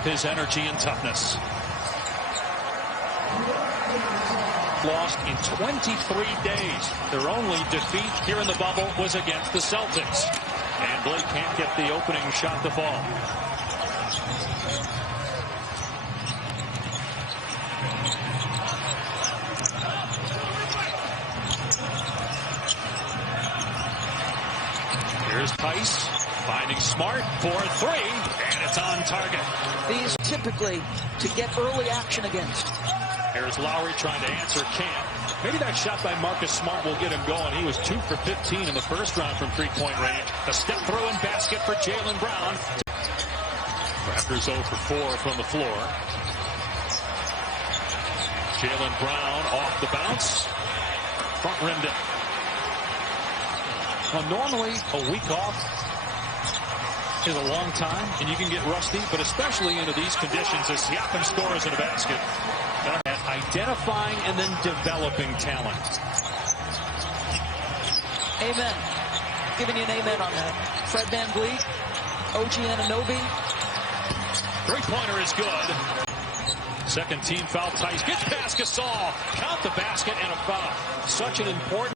off his energy and toughness. Lost in 23 days. Their only defeat here in the bubble was against the Celtics. And Blake can't get the opening shot to fall. Here's Tice finding Smart for three, and it's on target. These typically to get early action against. Here's Lowry trying to answer, can't. Maybe that shot by Marcus Smart will get him going. He was 2 for 15 in the first round from three-point range. A step through and basket for Jaylen Brown. Raptors 0 for 4 from the floor. Jaylen Brown off the bounce. Front rimmed it. Well, normally a week off is a long time, and you can get rusty, but especially into these conditions as Siakam scores in a basket. Identifying and then developing talent. Amen. Giving you an amen on that. Fred VanVleet, OG Anunoby. Three-pointer is good. Second team foul. Tice gets past Gasol. Count the basket and a foul. Such an important.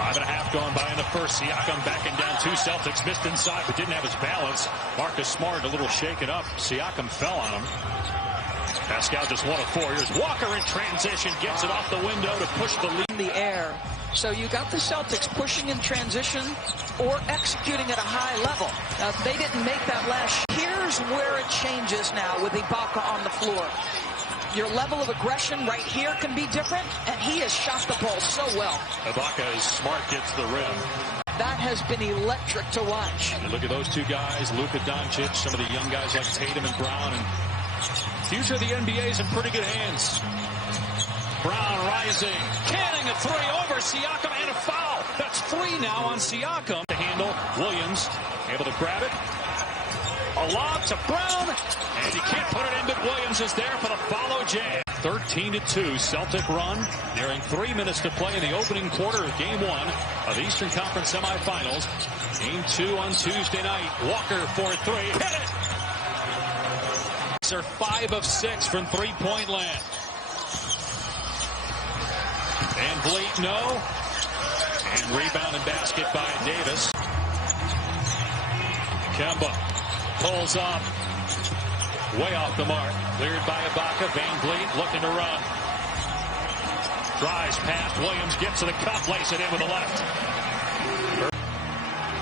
5.5 gone by in the first. Siakam backing down. 2 Celtics missed inside but didn't have his balance. Marcus Smart a little shaken up. Siakam fell on him. Pascal just 1 of 4. Here's Walker in transition. Gets it off the window to push the lead. In the air. So you got the Celtics pushing in transition or executing at a high level. Now, they didn't make that last. Here's where it changes now with Ibaka on the floor. Your level of aggression right here can be different, and he has shot the ball so well. Ibaka is Smart, gets the rim. That has been electric to watch. And look at those two guys, Luka Doncic, some of the young guys like Tatum and Brown. And future of the NBA is in pretty good hands. Brown rising, canning a three over Siakam and a foul. That's 3 now on Siakam. To handle Williams, able to grab it. A lob to Brown, and he can't put it in, but Williams is there for the follow jam. 13-2 Celtic run, nearing 3 minutes to play in the opening quarter of Game 1 of the Eastern Conference semifinals. Game 2 on Tuesday night. Walker for 3, hit it! They're 5 of 6 from three-point land. VanVleet, no. And rebound and basket by Davis. Kemba pulls up. Way off the mark. Cleared by Ibaka. VanVleet looking to run. Drives past Williams. Gets to the cup. Lays it in with the left.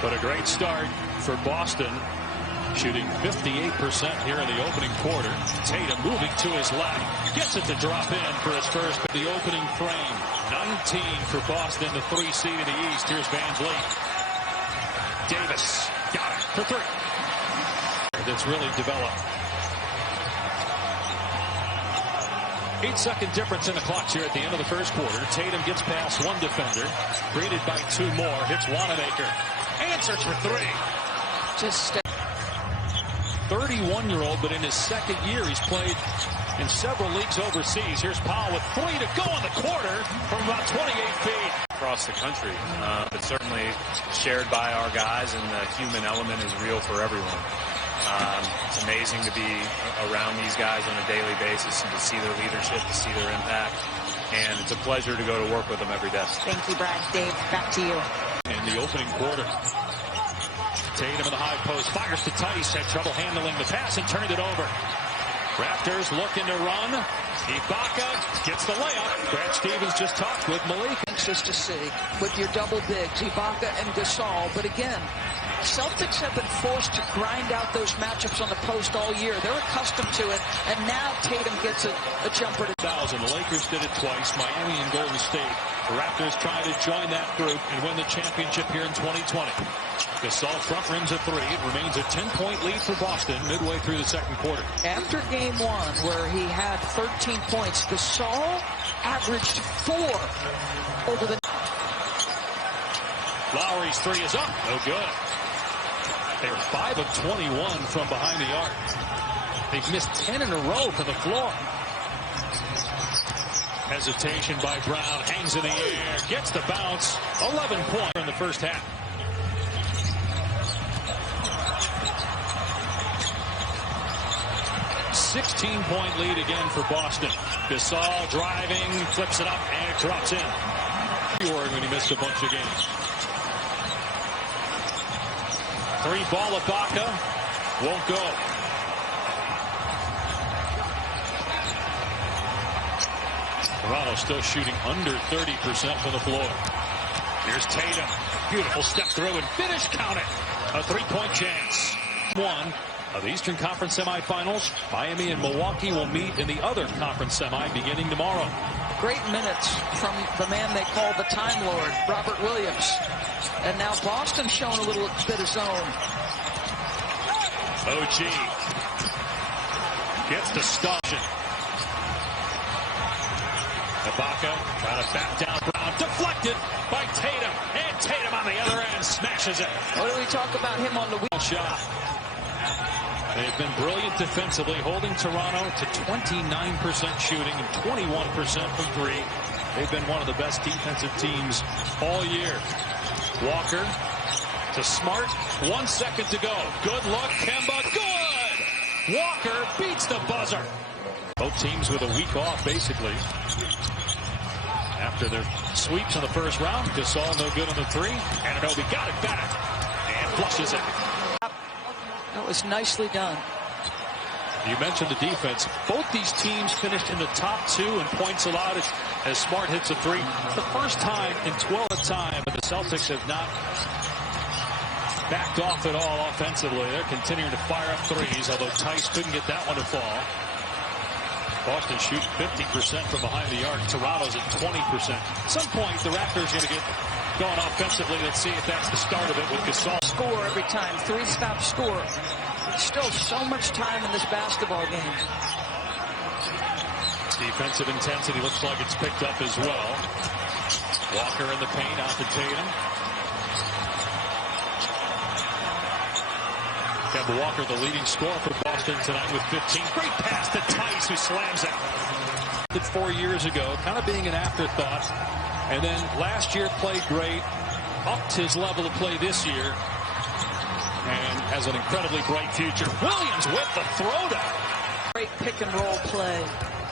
But a great start for Boston. Shooting 58% here in the opening quarter. Tatum moving to his left. Gets it to drop in for his first. The opening frame. 19 for Boston, the 3 seed in the East. Here's VanVleet. Davis. Got it for 3. That's really developed. 8-second difference in the clock here at the end of the first quarter. Tatum gets past 1 defender. Greeted by 2 more. Hits Wanamaker. Answers for 3. Just 31-year-old, but in his second year, he's played in several leagues overseas. Here's Powell with 3 to go in the quarter from about 28 feet. Across the country, but certainly shared by our guys, and the human element is real for everyone. It's amazing to be around these guys on a daily basis and to see their leadership, to see their impact, and it's a pleasure to go to work with them every day. Thank you, Brad. Dave, back to you. In the opening quarter, Tatum in the high post, fires to Tice, had trouble handling the pass and turned it over. Raptors looking to run. Ibaka gets the layup. Brad Stevens just talked with Malik. Anxious to see with your double bigs, Ibaka and Gasol. But again, Celtics have been forced to grind out those matchups on the post all year. They're accustomed to it, and now Tatum gets a jumper. The Lakers did it twice, Miami and Golden State. The Raptors trying to join that group and win the championship here in 2020. Gasol front rims a 3. It remains a 10-point lead for Boston midway through the second quarter. After Game 1, where he had 13 points, Gasol averaged 4 over the... Lowry's 3 is up. No good. They were 5 of 21 from behind the arc. They've missed 10 in a row from the floor. Hesitation by Brown. Hangs in the air. Gets the bounce. 11 points in the first half. 16-point lead again for Boston. Gasol driving, flips it up, and it drops in. When he missed a bunch of games. 3-ball Ibaka won't go. Toronto still shooting under 30% from the floor. Here's Tatum. Beautiful step through and finish. Count it. A 3-point chance. One of the Eastern Conference semifinals. Miami and Milwaukee will meet in the other conference semi beginning tomorrow. Great minutes from the man they call the Time Lord, Robert Williams. And now Boston showing a little bit of zone. OG gets the stop. Ibaka trying to back down Brown. Deflected by Tatum. And Tatum on the other end smashes it. What do we talk about him on the wheel shot? They've been brilliant defensively, holding Toronto to 29% shooting and 21% from three. They've been one of the best defensive teams all year. Walker to Smart. 1 second to go. Good look. Kemba. Good! Walker beats the buzzer. Both teams with a week off, basically. After their sweeps in the first round, Gasol no good on the three. Anunoby got it back and flushes it. That was nicely done. You mentioned the defense. Both these teams finished in the top 2 in points allowed as Smart hits a three. The first time in 12 time, but the Celtics have not backed off at all offensively. They're continuing to fire up threes, although Tice couldn't get that one to fall. Boston shooting 50% from behind the arc. Toronto's at 20%. At some point, the Raptors are going to get going offensively. Let's see if that's the start of it with Gasol. Score every time. 3-stop score. Still so much time in this basketball game. Defensive intensity looks like it's picked up as well. Walker in the paint out to Tatum. Kemba Walker, the leading scorer for Boston tonight with 15. Great pass to Tice, who slams it. 4 years ago, kind of being an afterthought. And then last year played great. Upped his level of play this year. And has an incredibly bright future. Williams with the throwdown. Great pick and roll play.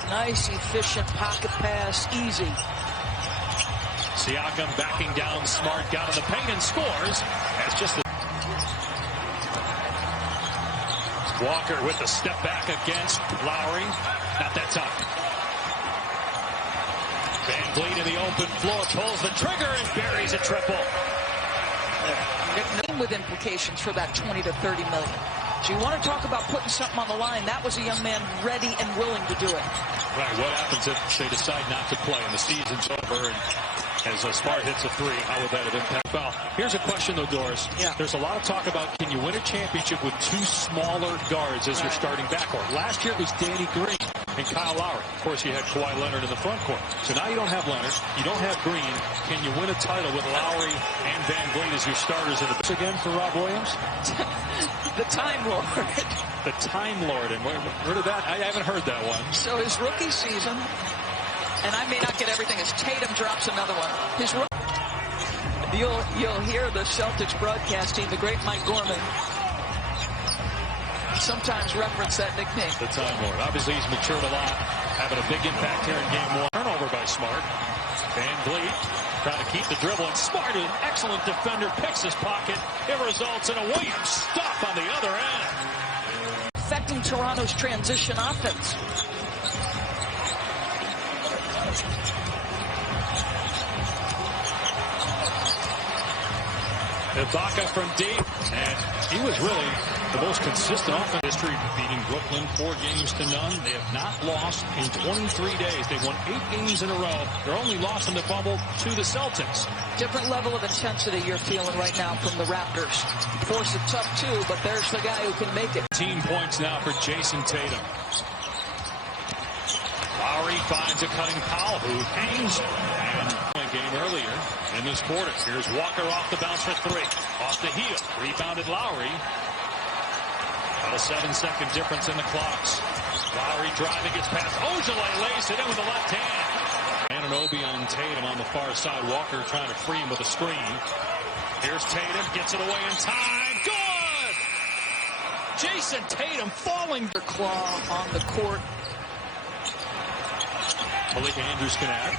Nice, efficient pocket pass. Easy. Siakam backing down Smart. Got in the paint and scores. That's just the Walker with the step back against Lowry. Not that tough. Van Vliet in the open floor pulls the trigger and buries a triple. With implications for that 20 to 30 million. So you want to talk about putting something on the line. That was a young man ready and willing to do it. Right. What happens if they decide not to play and the season's over and as Smart hits a three, how would that have impacted? Well, here's a question, though, Doris. Yeah. There's a lot of talk about can you win a championship with 2 smaller guards as your starting backcourt. Last year it was Danny Green and Kyle Lowry. Of course, you had Kawhi Leonard in the front court. So now you don't have Leonard. You don't have Green. Can you win a title with Lowry and Van Vliet as your starters in the again for Rob Williams? The Time Lord. The Time Lord. And where did that? I haven't heard that one. So his rookie season, and I may not get everything as Tatum drops another one. You'll hear the Celtics broadcast team, the great Mike Gorman, sometimes reference that nickname. The Time Lord. Obviously, he's matured a lot, having a big impact here in game 1. Turnover by Smart. Van Vliet trying to keep the dribble, and Smart, an excellent defender, picks his pocket. It results in a Williams stop on the other end. Affecting Toronto's transition offense. Ibaka from deep, and he was really the most consistent offense in history, beating Brooklyn 4 games to none. They have not lost in 23 days. They've won 8 games in a row. Their only loss in the bubble to the Celtics. Different level of intensity you're feeling right now from the Raptors. Force it tough too, but there's the guy who can make it. 18 points now for Jayson Tatum. Lowry finds a cutting Powell who hangs and game earlier in this quarter. Here's Walker off the bounce for 3. Off the heel. Rebounded Lowry. About a 7-second difference in the clocks. Lowry driving, gets past Ojale, lays it in with the left hand. Anunoby on Tatum on the far side. Walker trying to free him with a screen. Here's Tatum, gets it away in time. Good! Jayson Tatum falling. Claw on the court. Malik Andrews can add.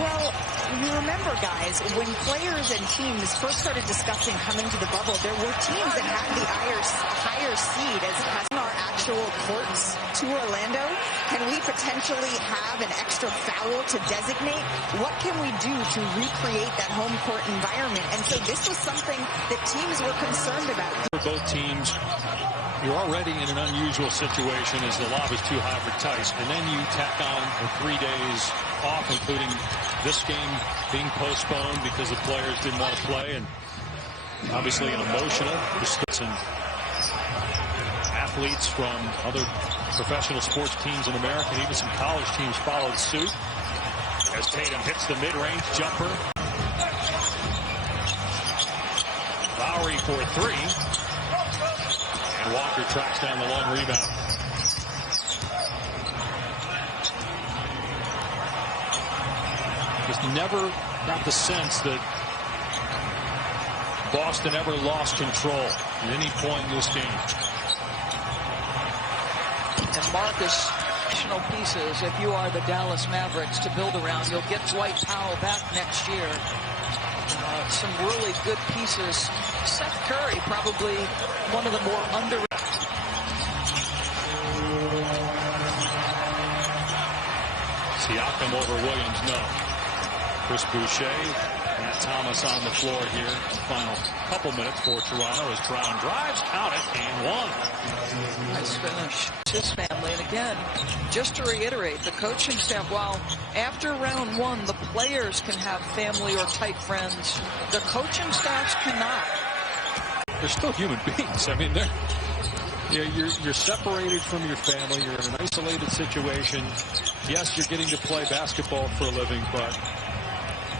Well, you remember, guys, when players and teams first started discussing coming to the bubble, there were teams that had the higher seed as passing our actual courts to Orlando. Can we potentially have an extra foul to designate? What can we do to recreate that home court environment? And so this was something that teams were concerned about. For both teams, you're already in an unusual situation as the lob is too high for Tice, and then you tack on the 3 days off, including this game being postponed because the players didn't want to play, and obviously an emotional distance. And athletes from other professional sports teams in America and even some college teams followed suit as Tatum hits the mid-range jumper. Lowry for three. And Walker tracks down the long rebound. Just never got the sense that Boston ever lost control at any point in this game. And Marcus, additional pieces, if you are the Dallas Mavericks, to build around. You'll get Dwight Powell back next year. Some really good pieces. Seth Curry, probably one of the more underrated. Siakam over Williams, no. Chris Boucher, Matt Thomas on the floor here. Final couple minutes for Toronto as Brown drives, count it, and one. Nice finish. His family, and again, just to reiterate, the coaching staff, while after round one, the players can have family or tight friends, the coaching staffs cannot. They're still human beings. I mean, you're separated from your family. You're in an isolated situation. Yes, you're getting to play basketball for a living, but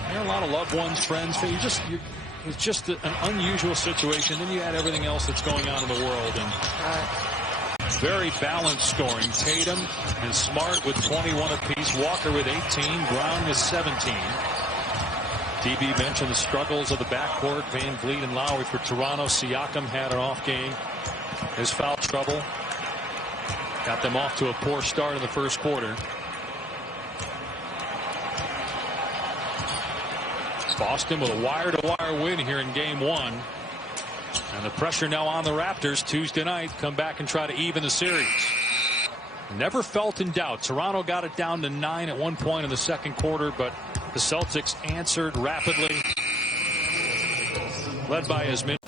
there are a lot of loved ones, friends. It's just an unusual situation. Then you add everything else that's going on in the world, and very balanced scoring. Tatum and Smart with 21 apiece. Walker with 18. Brown with 17. DB mentioned the struggles of the backcourt. Van Vliet and Lowry for Toronto. Siakam had an off game. His foul trouble got them off to a poor start in the first quarter. Boston with a wire-to-wire win here in game one. And the pressure now on the Raptors Tuesday night. Come back and try to even the series. Never felt in doubt. Toronto got it down to 9 at one point in the second quarter, but the Celtics answered rapidly, led by as many.